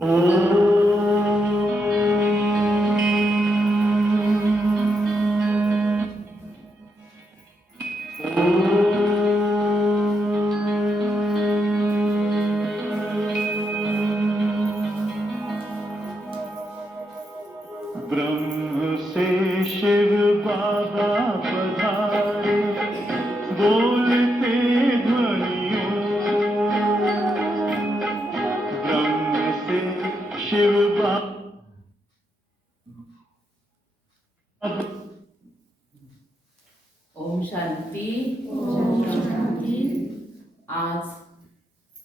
ब्रह्म से शिव बाबा पधारे, बोलते ध्वनियों। ब्रह्म से शिव बाबा ओम शांती। आज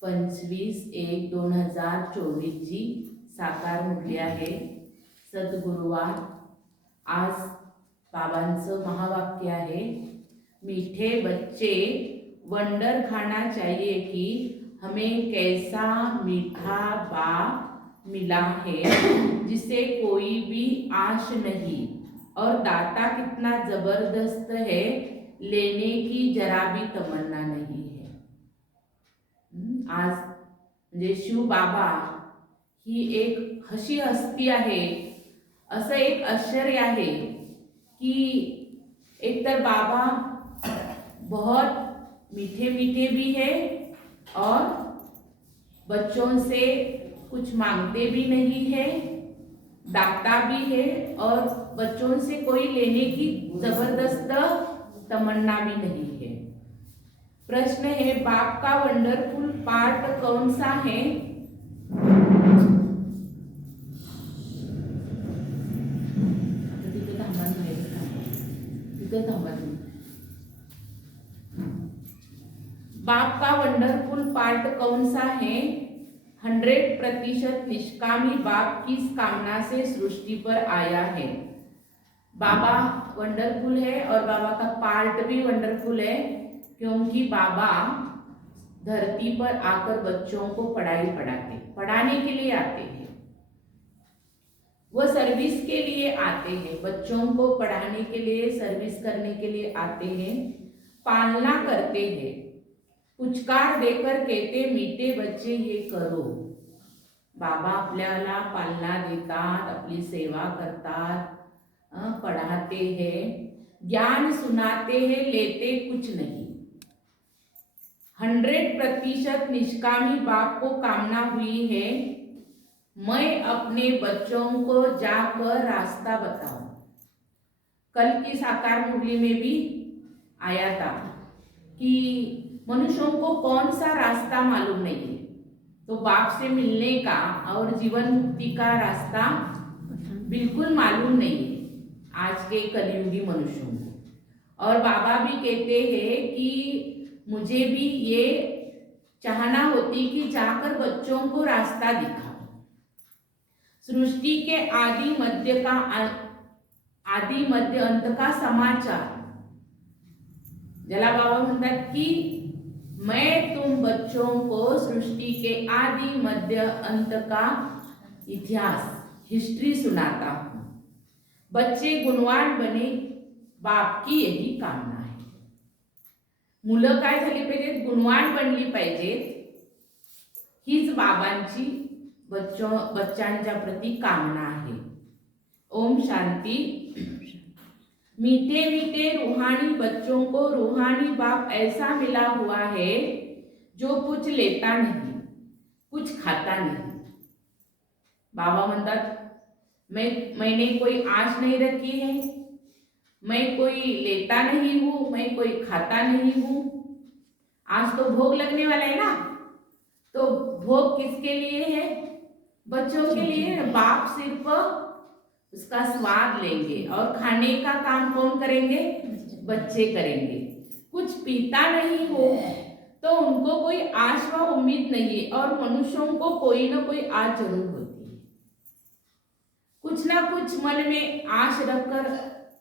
25/1/2024 ची साकार मुरली आहे, सद्गुरुवार। आज बाबांचं महावाक्य आहे, मीठे बच्चे वंडर खाना चाहिए कि हमें कैसा मीठा बाप मिला है जिसे कोई भी आश नहीं, और दाता कितना जबरदस्त है, लेने की जरा भी तमन्ना नहीं है। आज म्हणजे शिव बाबा ही एक अशी हस्ती आहे, असं एक आश्चर्य आहे की एकतर बाबा बहुत मीठे मीठे भी है और बच्चों से कुछ मांगते भी नहीं है, दाता भी है और बच्चों से कोई लेने की जबरदस्त तमन्ना भी नहीं है। प्रश्न है, बाप का वंडरफुल पार्ट कौन सा है? बाप का वंडरफुल पार्ट कौन सा है? 100% निष्कामी बाप किस कामना से सृष्टि पर आया है? बाबा वंडरफुल है और बाबा का पार्ट भी वंडरफुल है, क्योंकि बाबा धरती पर आकर बच्चों को पढ़ाने के लिए आते हैं। वो सर्विस के लिए आते हैं, बच्चों को पढ़ाने के लिए, सर्विस करने के लिए आते हैं, पालना करते हैं, पुचकार देकर कहते, मीठे बच्चे ये करो। बाबा आपल्याला पालना देतात, आपली सेवा करतात, पढ़ाते हैं, ज्ञान सुनाते हैं, लेते कुछ नहीं। 100% निष्कामी बाप को कामना हुई है, मैं अपने बच्चों को जाकर रास्ता बताऊं। कल की साकार मुरली में भी आया था कि मनुष्यों को कौन सा रास्ता मालूम नहीं है, तो बाप से मिलने का और जीवन मुक्ति का रास्ता बिल्कुल मालूम नहीं है आज के कलयुगी मनुष्यों को। और बाबा भी कहते हैं कि मुझे भी ये चाहना होती कि जाकर बच्चों को रास्ता दिखाओ। सृष्टि के आदि मध्य अंत का समाचार, ज्याला बाबा म्हणतात की मैं तुम बच्चों को सृष्टि के आदि मध्य अंत का इतिहास, हिस्ट्री सुनाता हूं। बच्चे गुणवान बने, बाप की यही कामना आहे। मुलं काय झाली पाहिजेत? गुणवान बनली पाहिजेत, हीच बाबांची बच्चांच्या प्रति कामना आहे। ओम शांती। मीठे मीठे रूहानी बच्चों को रूहानी बाप ऐसा मिला हुआ है जो कुछ लेता नहीं, कुछ खाता नहीं। बाबा म्हणतात, मैंने कोई आश नहीं रखी है, मैं कोई लेता नहीं हूं, मैं कोई खाता नहीं हूं। आज तो भोग लगने वाला है ना, तो भोग किसके लिए है? बच्चों के लिए। बाप सिर्फ उसका स्वाद लेंगे और खाने का काम कौन करेंगे? बच्चे करेंगे। कुछ पीता नहीं हो तो उनको कोई आश व उम्मीद नहीं है, और मनुष्यों को कोई ना कोई आश जरूर होती है। कुछ ना कुछ मन में आश रखकर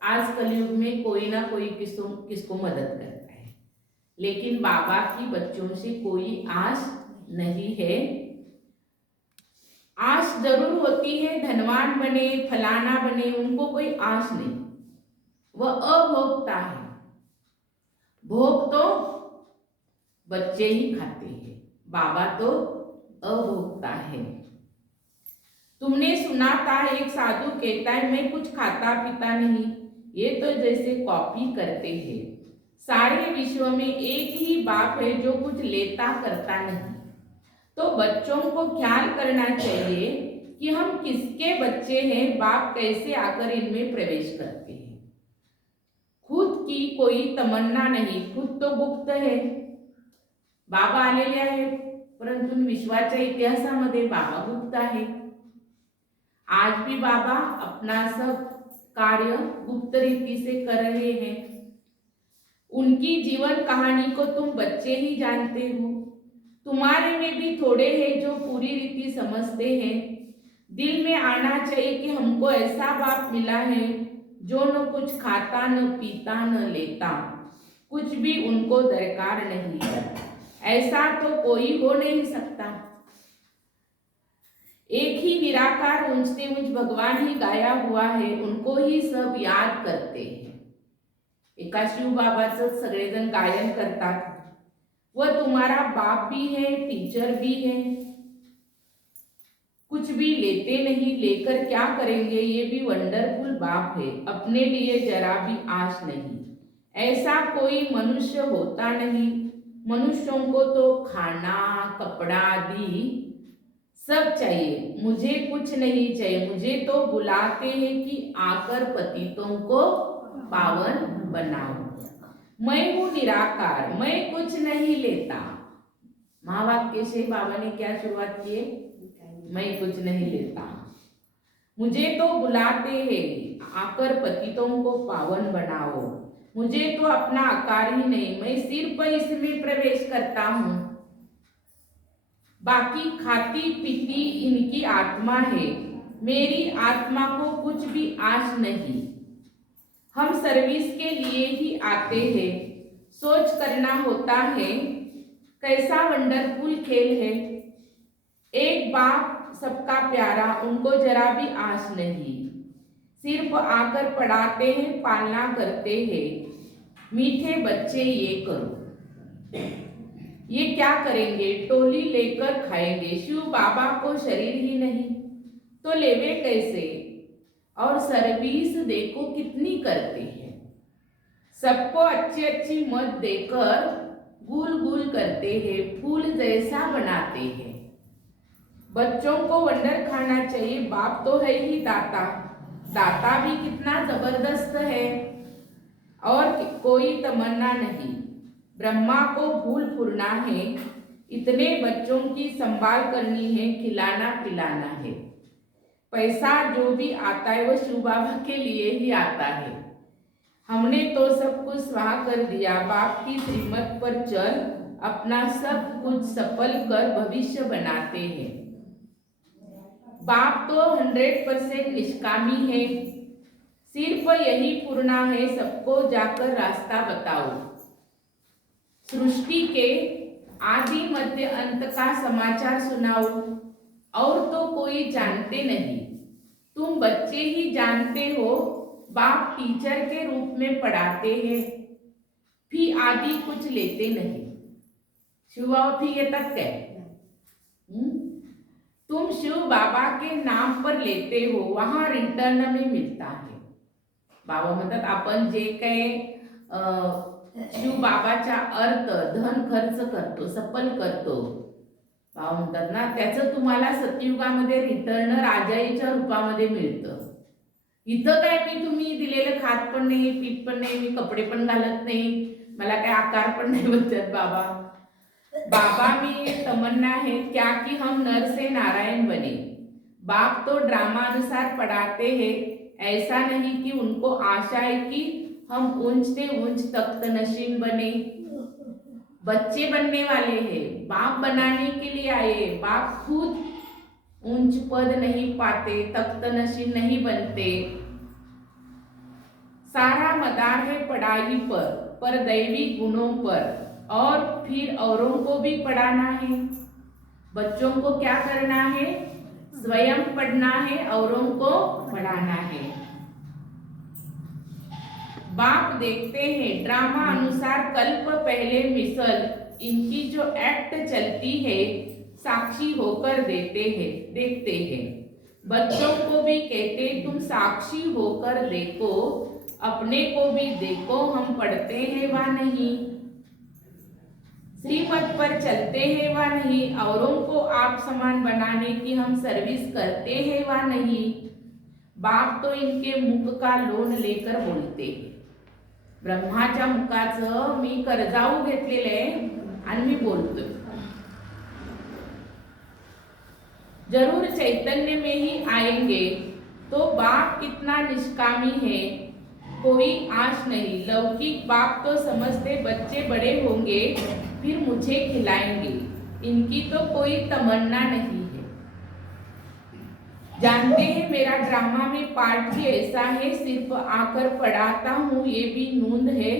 आज कलयुग में कोई ना कोई किसको मदद करता है, लेकिन बाबा की बच्चों से कोई आश नहीं है। आश जरूर होती है, धनवान बने, फलाना बने, उनको कोई आश नहीं। वह अभोक्ता है। भोग तो बच्चे ही खाते हैं, बाबा तो अभोक्ता है। तुमने सुना था एक साधु कहता है मैं कुछ खाता पीता नहीं, ये तो जैसे कॉपी करते हैं। सारे विश्व में एक ही बाप है जो कुछ लेता करता नहीं। तो बच्चों को ख्याल करना चाहिए कि हम किसके बच्चे हैं, बाप कैसे आकर इनमें प्रवेश करते हैं। खुद की कोई तमन्ना नहीं, खुद तो गुप्त है। बाबा आलेले आहे, परंतु विश्वाच्या इतिहासामध्ये बाबा गुप्त आहे। आज भी बाबा अपना सब कार्य गुप्त रीति से कर रहे हैं। उनकी जीवन कहानी को तुम बच्चे ही जानते हो। तुम्हारे में भी थोड़े हैं जो पूरी रीति समझते हैं। दिल में आना चाहिए कि हमको ऐसा बाप मिला है जो न कुछ खाता न पीता न लेता, कुछ भी उनको दरकार नहीं है। ऐसा तो कोई हो नहीं सकता। एक ही निराकार ऊंचते ऊंच भगवान ही गाया हुआ है, उनको ही सब याद करते हैं। एका शिव बाबाचं सगळेजण गायन करतात। वह तुम्हारा बाप भी है, टीचर भी है। कुछ भी लेते नहीं, लेकर क्या करेंगे, ये भी वंडरफुल बाप है। अपने लिए जरा भी आश नहीं, ऐसा कोई मनुष्य होता नहीं। मनुष्यों को तो खाना कपड़ा आदि सब चाहिए, मुझे कुछ नहीं चाहिए। मुझे तो बुलाते हैं कि आकर पतितों को पावन बनाओ। मैं हूँ निराकार, मैं कुछ नहीं लेता। महावाक्य से बाबा ने क्या शुरुआत की है? मैं कुछ नहीं लेता। मुझे तो बुलाते हैं आकर पतितों को पावन बनाओ। मुझे तो अपना आकार ही नहीं, मैं सिर्फ इसमें प्रवेश करता हूँ। बाकी खाती पीती इनकी आत्मा है, मेरी आत्मा को कुछ भी आश नहीं। हम सर्विस के लिए ही आते हैं। सोच करना होता है कैसा वंडरफुल खेल है। एक बाप सबका प्यारा, उनको जरा भी आश नहीं। सिर्फ आकर पढ़ाते हैं, पालना करते हैं। मीठे बच्चे ये करो, ये क्या करेंगे, टोली लेकर खाएंगे। शिव बाबा को शरीर ही नहीं तो लेवे कैसे। और सर्विस देखो कितनी करते हैं। सबको अच्छी अच्छी मत देकर गुल गुल करते हैं, फूल जैसा बनाते हैं। बच्चों को वंडर खाना चाहिए। बाप तो है ही दाता, दाता भी कितना जबरदस्त है। और कोई तमन्ना नहीं, ब्रह्मा को फूल फूलना है, इतने बच्चों की संभाल करनी है, खिलाना पिलाना है। पैसा जो भी आता है वो शिव बाबा के लिए ही आता है। हमने तो सब कुछ स्वाहा कर दिया। बाप की श्रीमत पर चल, अपना सब कुछ सफल कर भविष्य बनाते हैं। बाप तो 100% निष्कामी है, सिर्फ यही पूर्णा है, सबको जाकर रास्ता बताओ। सृष्टि के आदि मध्य अंत का समाचार सुनाओ, और तो कोई जानते नहीं, तुम बच्चे ही जानते हो। बाप टीचर के रूप में पढ़ाते हैं, फी आदि कुछ लेते नहीं। शिव बाबा फी येतात काय? तुम शिव बाबा के नाम पर लेते हो, वहां रिटर्न में मिलता है। बाबा म्हणतात आपण जे काही शिव बाबाचा अर्थ धन खर्च करतो, सफल करतो, बाबा म्हणतात ना, त्याचं तुम्हाला सतयुगामध्ये रिटर्न राजाईच्या रूपामध्ये मिळतं। इथं काय मी तुम्ही दिलेलं खात पण नाही, पीत पण नाही, मी कपडे पण घालत नाही, मला काय आकार पण नहीं बनतात बाबा। बाबा में तमन्ना है क्या कि हम नर से नारायण बने। बाप तो ड्रामा अनुसार पढ़ाते हैं, ऐसा नहीं कि उनको आशा है कि हम ऊंच से ऊंच तख्त नशीन बने। बच्चे बनने वाले हैं, बाप बनाने के लिए आए। बाप खुद ऊंच पद नहीं पाते, तख्त नशीन नहीं बनते। सारा मदार है पढ़ाई पर दैवी गुणों पर, और फिर औरों को भी पढ़ाना है। बच्चों को क्या करना है? स्वयं पढ़ना है, औरों को पढ़ाना है। बाप देखते हैं ड्रामा अनुसार कल्प पहले मिसल, इनकी जो एक्ट चलती है साक्षी होकर देखते हैं। बच्चों को भी कहते तुम साक्षी होकर देखो, अपने को भी देखो हम पढ़ते हैं वा नहीं, श्रीमत पर चलते हैं वा नहीं, औरों को आप समान बनाने की हम सर्विस करते हैं वा नहीं। बाप तो इनके मुख का लोन लेकर बोलते हैं. ब्रह्माच्या मुखाचं मी कर्जाऊ घेतलेलं आहे आणि मी बोलतोय. जरूर चैतन्य में ही आएंगे तो बाप कितना निष्कामी है, कोई आश नहीं. लौकिक बाप तो समझते बच्चे बड़े होंगे फिर मुझे खिलाएंगे, इनकी तो कोई तमन्ना नहीं है. जानते हैं मेरा ड्रामा में पार्ट भी ऐसा है, सिर्फ आकर पढ़ाता हूँ ये भी नूंद है.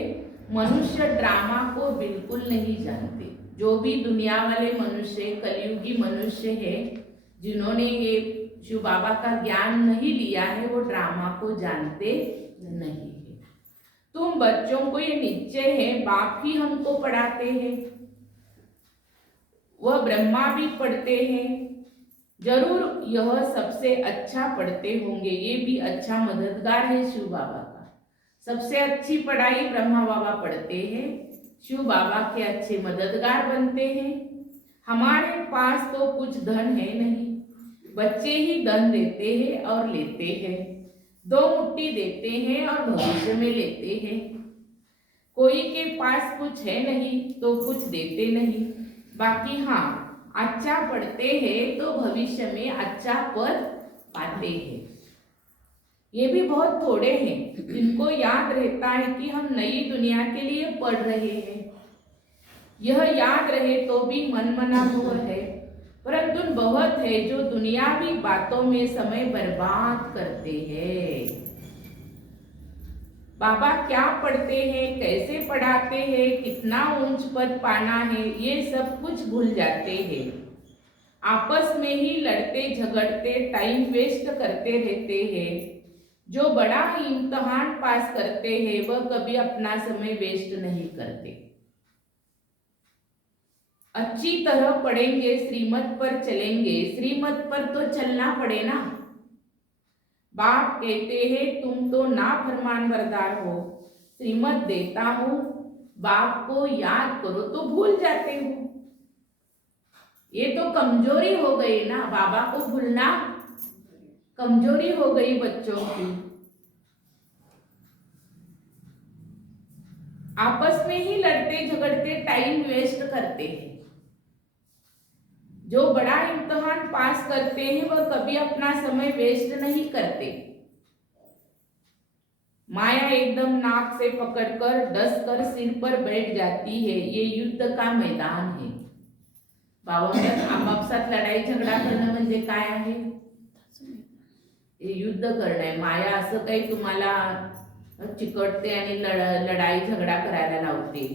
मनुष्य ड्रामा को बिल्कुल नहीं जानते. जो भी दुनिया वाले मनुष्य, कलयुगी मनुष्य है, जिन्होंने ये शिव बाबा का ज्ञान नहीं लिया है, वो ड्रामा को जानते नहीं है. तुम बच्चों को ये निश्चय है बाप ही हमको पढ़ाते हैं, वह ब्रह्मा भी पढ़ते हैं. जरूर यह सबसे अच्छा पढ़ते होंगे, ये भी अच्छा मददगार है शिव बाबा का. सबसे अच्छी पढ़ाई ब्रह्मा बाबा पढ़ते हैं, शिव बाबा के अच्छे मददगार बनते हैं. हमारे पास तो कुछ धन है नहीं, बच्चे ही धन देते हैं और लेते हैं. 2 मुट्ठी देते हैं और भविष्य में लेते हैं. कोई के पास कुछ है नहीं तो कुछ देते नहीं. बाकी हाँ, अच्छा पढ़ते हैं तो भविष्य में अच्छा पद पाते हैं. ये भी बहुत थोड़े हैं जिनको याद रहता है कि हम नई दुनिया के लिए पढ़ रहे हैं. यह याद रहे तो भी मनमना भोर है, परंतु बहुत है जो दुनियावी बातों में समय बर्बाद करते हैं. बाबा क्या पढ़ते हैं, कैसे पढ़ाते हैं, कितना ऊंच पद पाना है, ये सब कुछ भूल जाते हैं. आपस में ही लड़ते झगड़ते टाइम वेस्ट करते रहते हैं. जो बड़ा इम्तिहान पास करते हैं वह कभी अपना समय वेस्ट नहीं करते. अच्छी तरह पढ़ेंगे, श्रीमत पर चलेंगे. श्रीमत पर तो चलना पड़े ना. बाप कहते हैं तुम तो नाफरमान बरदार हो, श्रीमत देता हूं, बाप को याद करो तो भूल जाते हो. ये तो कमजोरी हो गई ना, बाबा को भूलना कमजोरी हो गई बच्चों की. आपस में ही लड़ते झगड़ते टाइम वेस्ट करते हैं. जो बड़ा इम्तिहान पास करते हैं वह कभी अपना समय वेस्ट नहीं करते. माया एकदम नाक से पकड़कर डसकर सिर पर बैठ जाती है. ये युद्ध का मैदान है. बाबांना आपापसात लढाई झगडा करणं म्हणजे काय आहे? हे युद्ध करणं आहे. माया असं काही तुम्हाला चिकटते आणि लढाई झगडा करायला लावते.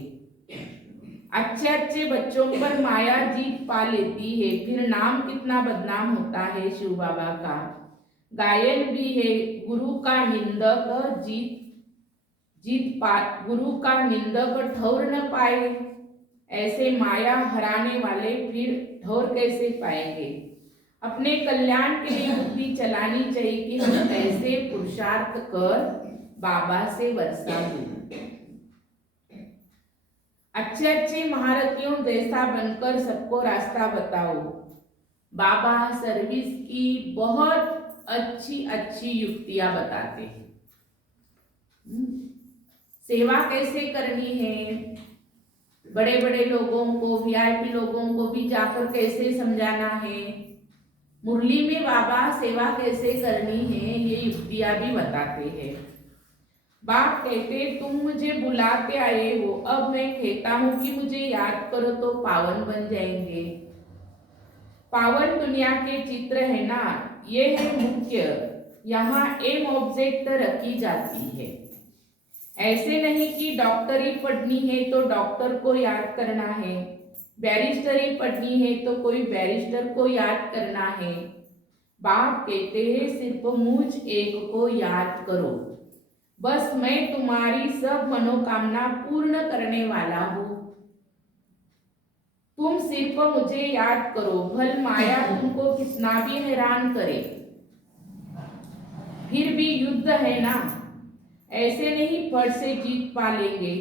अच्छे अच्छे बच्चों पर माया जीत पा लेती है, फिर नाम कितना बदनाम होता है शिव बाबा का. गायन भी है, गुरु का निंदक गुरु का निंदक ठौर न पाए. ऐसे माया हराने वाले फिर ठौर कैसे पाएंगे. अपने कल्याण के लिए बुद्धि चलानी चाहिए कि हम कैसे पुरुषार्थ कर बाबा से वर्षा हो. अच्छे अच्छे महारथियों जैसा बनकर सबको रास्ता बताओ. बाबा सर्विस की बहुत अच्छी अच्छी युक्तियां बताते हैं. सेवा कैसे करनी है, बड़े बड़े लोगों को, वीआईपी लोगों को भी जाकर कैसे समझाना है. मुरली में बाबा सेवा कैसे करनी है ये युक्तियां भी बताते हैं. बाप कहते तुम मुझे बुलाते आए हो, अब मैं कहता हूं कि मुझे याद करो तो पावन बन जाएंगे. पावन दुनिया के चित्र है ना, ये है मुख्य. यहाँ एम ऑब्जेक्ट रखी जाती है. ऐसे नहीं कि डॉक्टरी पढ़नी है तो डॉक्टर को याद करना है, बैरिस्टरी पढ़नी है तो कोई बैरिस्टर को याद करना है. बाप कहते हैं सिर्फ मुझ एक को याद करो, बस मैं तुम्हारी सब मनोकामना पूर्ण करने वाला हूं. तुम सिर्फ मुझे याद करो, भल माया तुमको कितना भी हैरान करे. फिर भी युद्ध है ना, ऐसे नहीं फट से जीत पा लेंगे।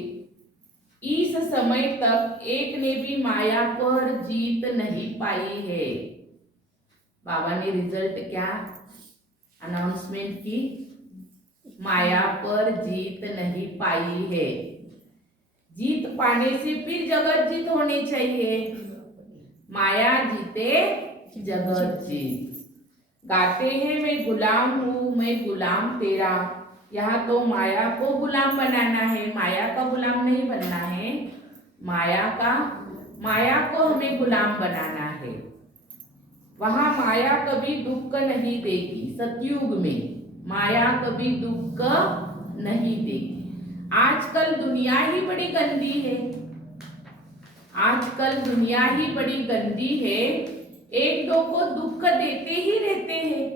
इस समय तक एक ने भी माया पर जीत नहीं पाई है। बाबा ने रिजल्ट क्या अनाउंसमेंट की, माया पर जीत नहीं पाई है। जीत पाने से फिर जगत जीत होनी चाहिए। माया जीते जगत जीत। गाते हैं मैं गुलाम हूँ, मैं गुलाम तेरा। यहाँ तो माया को गुलाम बनाना है, माया का गुलाम नहीं बनना है। माया को हमें गुलाम बनाना है। वहां माया कभी दुख नहीं देगी। सतयुग में माया कभी दुख नहीं देगी। आजकल दुनिया ही बड़ी गंदी है। आजकल दुनिया ही बड़ी गंदी है। एक दो को दुख देते ही रहते हैं।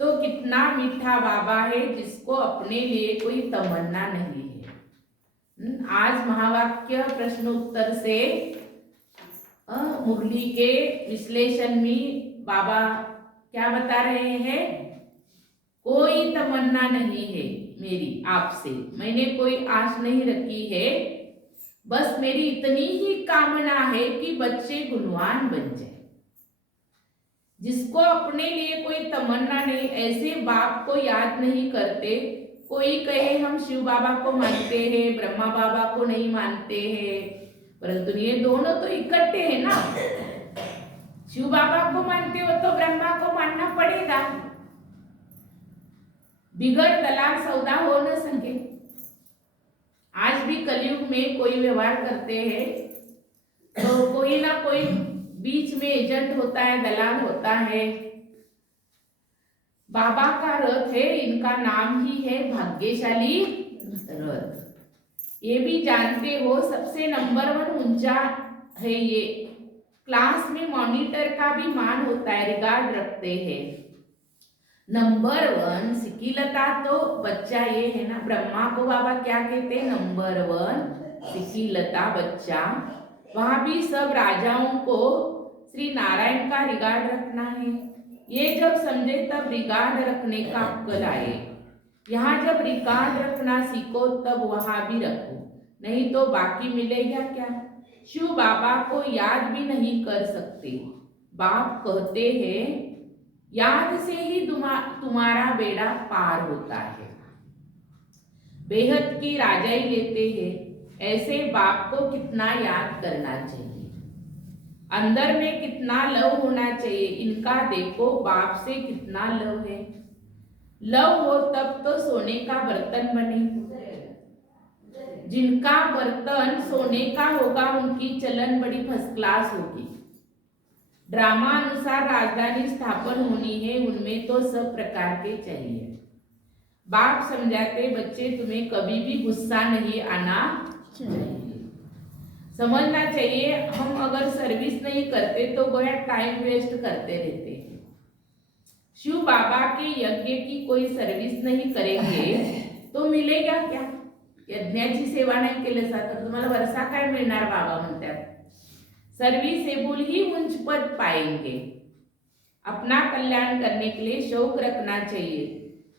तो कितना मीठा बाबा है जिसको अपने लिए कोई तमन्ना नहीं है। आज महावाक्य प्रश्न उत्तर से मुरली के विश्लेषण में बाबा क्या बता रहे हैं, कोई तमन्ना नहीं है मेरी आपसे, मैंने कोई आश नहीं रखी है। बस मेरी इतनी ही कामना है कि बच्चे गुणवान बन जाए। जिसको अपने लिए कोई तमन्ना नहीं, ऐसे बाप को याद नहीं करते। कोई कहे हम शिव बाबा को मानते हैं, ब्रह्मा बाबा को नहीं मानते हैं, परंतु ये दोनों तो इकट्ठे हैं ना। शिव बाबा को मानते हो तो ब्रह्मा को मानना पड़ेगा। बिगड़ दलाल सौदा हो न सके। आज भी कलयुग में कोई व्यवहार करते हैं तो कोई ना कोई बीच में एजेंट होता है, दलाल होता है। बाबा का रथ है, इनका नाम ही है भाग्यशाली रथ। ये भी जानते हो सबसे नंबर 1 ऊंचा है ये। क्लास में मॉनिटर का भी मान होता है, रिगार्ड रखते हैं। नंबर 1 सिकीलता तो बच्चा ये है ना। ब्रह्मा को बाबा क्या कहते हैं, नंबर 1 सिकीलता बच्चा। वहां भी सब राजाओं को श्री नारायण का रिगार्ड रखना है। ये जब समझे तब रिगार्ड रखने का अक्कल आए। यहाँ जब रिकॉर्ड रखना सीखो तब वहां भी रखो, नहीं तो बाकी मिलेगा क्या। शिव बाबा को याद भी नहीं कर सकते। बाप कहते हैं याद से ही तुम्हारा बेड़ा पार होता है। बेहद की राजाई लेते हैं। ऐसे बाप को कितना याद करना चाहिए, अंदर में कितना लव होना चाहिए। इनका देखो बाप से कितना लव है। लव हो तब तो सोने का बर्तन बने। जिनका बर्तन सोने का होगा उनकी चलन बड़ी फर्स्ट क्लास होगी। ड्रामा अनुसार राजधानी स्थापन होनी है, उनमें तो सब प्रकार के चाहिए। बाप समझाते बच्चे तुम्हें कभी भी गुस्सा नहीं आना चाहिए। समझना चाहिए हम अगर सर्विस नहीं करते तो गोया टाइम वेस्ट करते रहते हैं। शिव बाबा के यज्ञ की कोई सर्विस नहीं करेंगे तो मिलेगा क्या। यज्ञाची सेवा नाही केलं तर तुम्हाला वर्षा काय मिळणार बाबा म्हणतात। सर्विसेबल ही उच्च पद पाएंगे। अपना कल्याण करने के लिए शौक रखना चाहिए,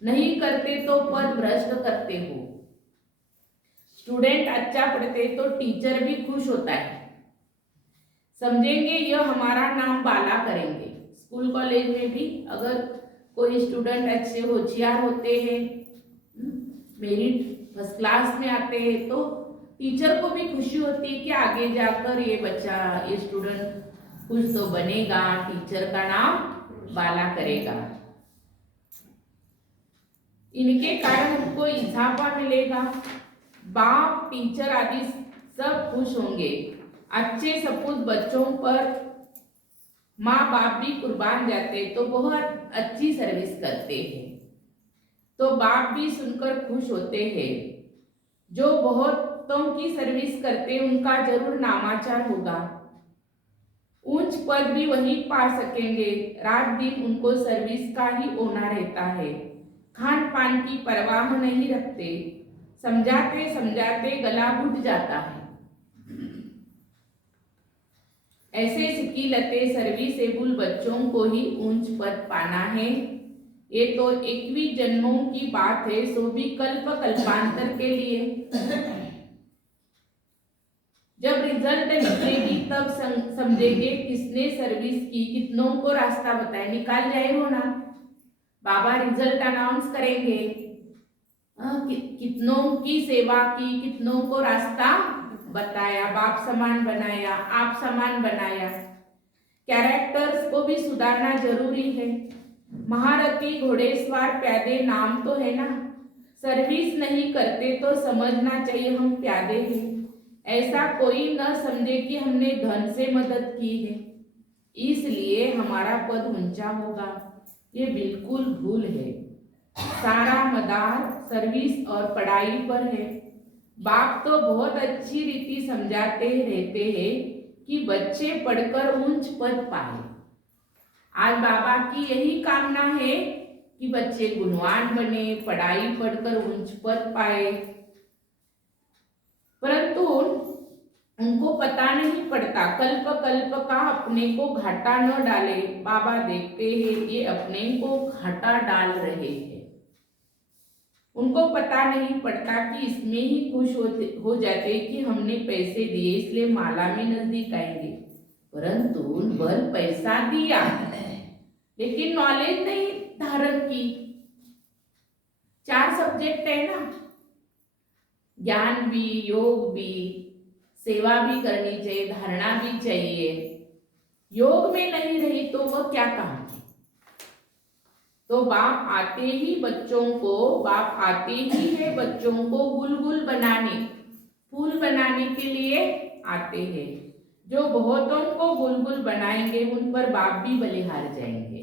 नहीं करते तो पद भ्रष्ट करते हो। स्टूडेंट अच्छा पढ़ते तो टीचर भी खुश होता है। समझेंगे यह हमारा नाम बाला करेंगे। स्कूल कॉलेज में भी अगर कोई स्टूडेंट अच्छे होशियार होते हैं, मेरिट फर्स्ट क्लास में आते हैं, तो टीचर को भी खुशी होती है कि आगे जाकर ये बच्चा, ये स्टूडेंट कुछ तो बनेगा, टीचर का नाम बाला करेगा। इनके कारण हमको इजाफा मिलेगा। बाप टीचर आदि सब खुश होंगे। अच्छे सपूत बच्चों पर माँ बाप भी कुर्बान जाते तो बहुत अच्छी सर्विस करते हैं, तो बाप भी सुनकर खुश होते हैं। जो बहुतों की सर्विस करते उनका जरूर नामाचार होगा। उच्च पद भी वही पा सकेंगे। रात दिन उनको सर्विस का ही होना रहता है। खान पान की परवाह नहीं रखते। समझाते समझाते गला घुट जाता है। ऐसे सिकीलते सर्विसेबल बच्चों को ही उच्च पद पाना है। ये तो 21 जन्मों की बात है, सो भी कल्प कल्पांतर के लिए। जब रिजल्ट निकलेगी तब समझेंगे किसने सर्विस की, कितनों को रास्ता बताया, निकाल जाए हो ना। बाबा रिजल्ट अनाउंस करेंगे, कितनों की सेवा की, कितनों को रास्ता बताया, बाप समान बनाया, आप समान बनाया। कैरेक्टर्स को भी सुधारना जरूरी है। महारथी, घोड़ेसवार, प्यादे नाम तो है ना, सर्विस नहीं करते तो समझना चाहिए हम प्यादे हैं। ऐसा कोई न समझे कि हमने धन से मदद की है, इसलिए हमारा पद ऊंचा होगा, ये बिल्कुल भूल है। सारा मदार सर्विस और पढ़ाई पर है। बाप तो बहुत अच्छी रीति समझाते रहते हैं कि बच्चे पढ़कर ऊंच पद पाए। आज बाबा की यही कामना है कि बच्चे गुणवान बने, पढ़ाई पढ़कर ऊंच पद पाए, परंतु उनको पता नहीं पड़ता, कल्प कल्प का अपने को घाटा न डाले। बाबा देखते हैं ये अपने को घाटा डाल रहे हैं, उनको पता नहीं पड़ता कि इसमें ही खुश हो जाते कि हमने पैसे दिए इसलिए माला में नजदीक आएंगे, परंतु बल पैसा दिया लेकिन नॉलेज नहीं धारण की। 4 सब्जेक्ट है ना, ज्ञान भी, योग भी, सेवा भी करनी चाहिए, धारणा भी चाहिए। योग में नहीं रही तो वह क्या काम है। तो बाप आते ही है बच्चों को बुलबुल बनाने, फूल बनाने के लिए आते हैं। जो बहुतों को बुलबुल बनाएंगे उन पर बाप भी बलिहार जाएंगे।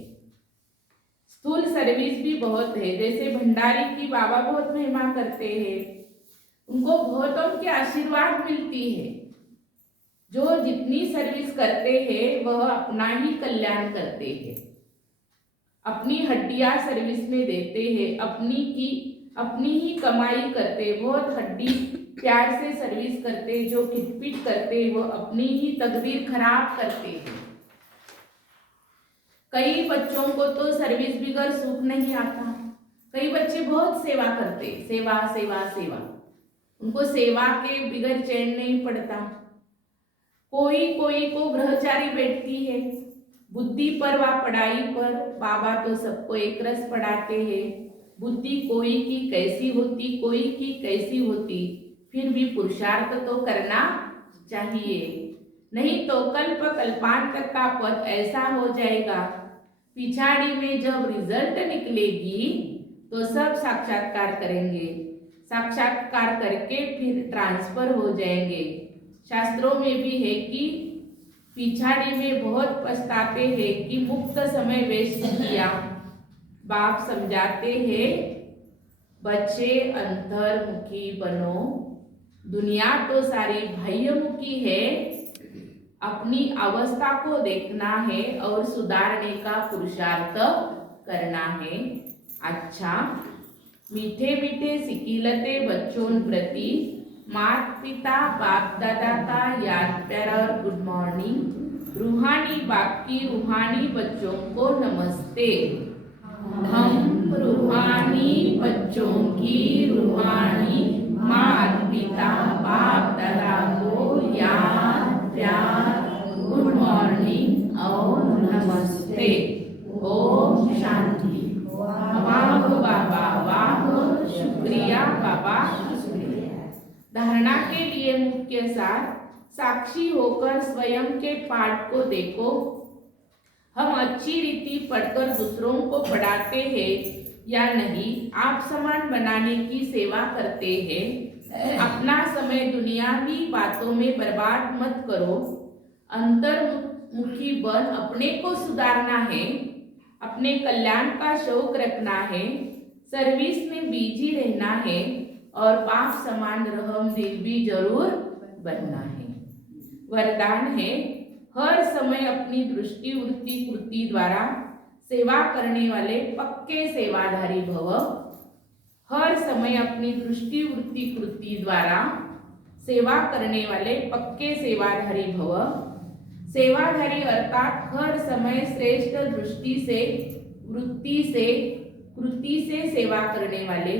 स्थूल सर्विस भी बहुत है, जैसे भंडारी की बाबा बहुत महिमा करते हैं, उनको बहुतों के आशीर्वाद मिलती है। जो जितनी सर्विस करते हैं वह अपना ही कल्याण करते हैं, अपनी हड्डियां सर्विस में देते हैं, अपनी ही कमाई करते, बहुत हड्डी प्यार से सर्विस करते, जो खिटपिट करते वो अपनी ही तकदीर खराब करते हैं। कई बच्चों को तो सर्विस बिगर सुख नहीं आता। कई बच्चे बहुत सेवा करते, सेवा सेवा सेवा, उनको सेवा के बिगर चैन नहीं पड़ता। कोई को ग्रहचारी बैठती है, बुद्धि पर व पढ़ाई पर बाबा तो सबको एक रस पढ़ाते हैं। बुद्धि कोई की कैसी होती, कोई की कैसी होती, फिर भी पुरुषार्थ तो करना चाहिए, नहीं तो कल्प कल्पांतर का पद ऐसा हो जाएगा, पिछाड़ी में जब रिजल्ट निकलेगी तो सब साक्षात्कार करेंगे, साक्षात्कार करके फिर ट्रांसफर हो जाएंगे। शास्त्रों में भी है कि पिछाड़ी में बहुत पछताते हैं कि मुक्त समय वेस्ट किया। बाप समझाते हैं बच्चे अंतर्मुखी बनो, दुनिया तो सारी बाह्यमुखी है, अपनी अवस्था को देखना है और सुधारने का पुरुषार्थ करना है। अच्छा, मीठे मीठे सिकीलते बच्चों प्रति माता पिता बाप दादा का याद प्यार और गुड मॉर्निंग। रूहानी बाप की रूहानी बच्चों को नमस्ते। हम रूहानी बच्चों की रूहानी माता पिता बाप दादा को याद प्यार गुड मॉर्निंग और नमस्ते। ओम शांति। वाह बाबा वाह, शुक्रिया बाबा शुक्रिया। धारणा के लिए मुख्य सार, साक्षी होकर स्वयं के पाठ को देखो। हम अच्छी रीति पढ़कर दूसरों को पढ़ाते हैं या नहीं, आप समान बनाने की सेवा करते हैं। अपना समय दुनियावी बातों में बर्बाद मत करो, अंतर्मुखी बन, अपने को सुधारना है, अपने कल्याण का शौक रखना है, सर्विस में बिजी रहना है और बाप समान रहम दिल भी जरूर बनना है। वरदान है, हर समय अपनी दृष्टि वृत्ति कृति द्वारा सेवा करने वाले पक्के सेवाधारी भव। हर समय अपनी दृष्टि वृत्ति कृति द्वारा सेवा करने वाले पक्के सेवाधारी भव। सेवाधारी अर्थात हर समय श्रेष्ठ दृष्टि से, वृत्ति से, कृति से सेवा करने वाले,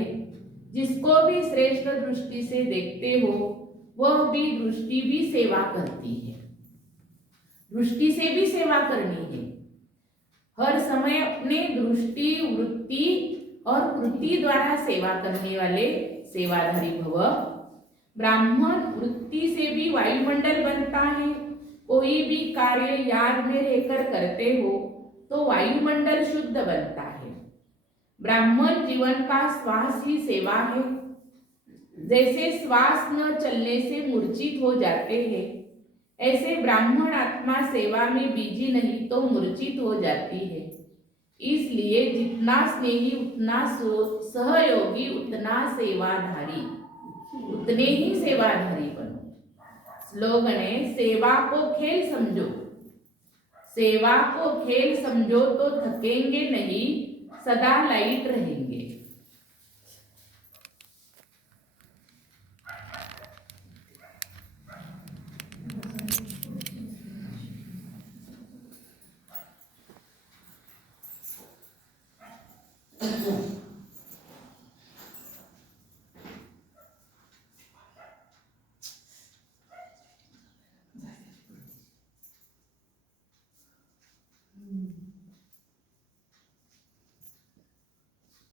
जिसको भी श्रेष्ठ दृष्टि से देखते हो वह भी दृष्टि भी सेवा करती है। दृष्टि से भी सेवा करनी है। हर समय अपने दृष्टि, वृत्ति और कृति द्वारा सेवा करने वाले सेवाधारी भव। ब्राह्मण वृत्ति से भी वायुमंडल बनता है। कोई भी कार्य याद में रहकर करते हो तो वायुमंडल शुद्ध बनता है। ब्राह्मण जीवन का श्वास ही सेवा है। जैसे श्वास न चलने से मूर्छित हो जाते हैं, ऐसे ब्राह्मण आत्मा सेवा में बीजी नहीं तो मूर्छित हो जाती है। इसलिए जितना स्नेही उतना सहयोगी उतना सेवाधारी, उतने ही सेवाधारी बनो। स्लोगन है, सेवा को खेल समझो। सेवा को खेल समझो तो थकेंगे नहीं, सदा लाइट रहेंगे।